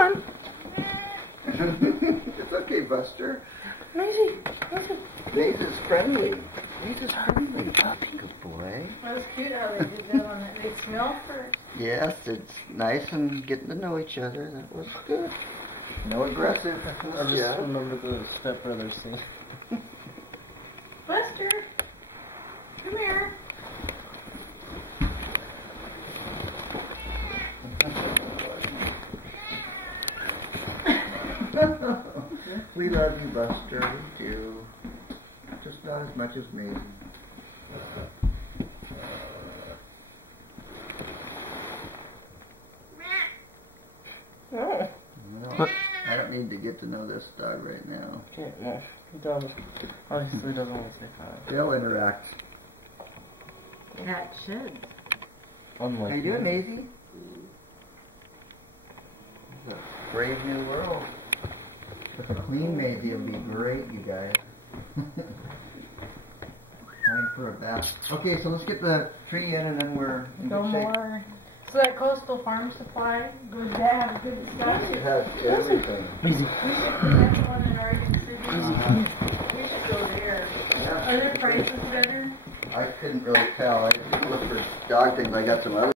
on. It's okay, Buster. Maisie, Maisie. Maisie is friendly. Maisie friendly puppy. Good boy. That was cute how they did that on it. They smell first. Yes, it's nice and getting to know each other. That was good. No aggressive. I just remember the Step Brothers scene. Buster, come here. We love you, Buster. We do. Just not as much as me. Oh. No, I don't need to get to know this dog right now. Okay, well, he doesn't. Obviously doesn't want to say hi. They'll interact. Cat should. Unlike How you doing, Maisie? It's a brave new world. With a clean Maisie, it'll be great, you guys. Time for a bath. Okay, so let's get the tree in and then we're in Go good shape. more. So that Coastal Farm Supply, good to have good stuff. It has everything. Maisie. We should put that one in our distribution. We should go there. Yeah. Are their prices better? I couldn't really tell. I just looked for dog things. I got some other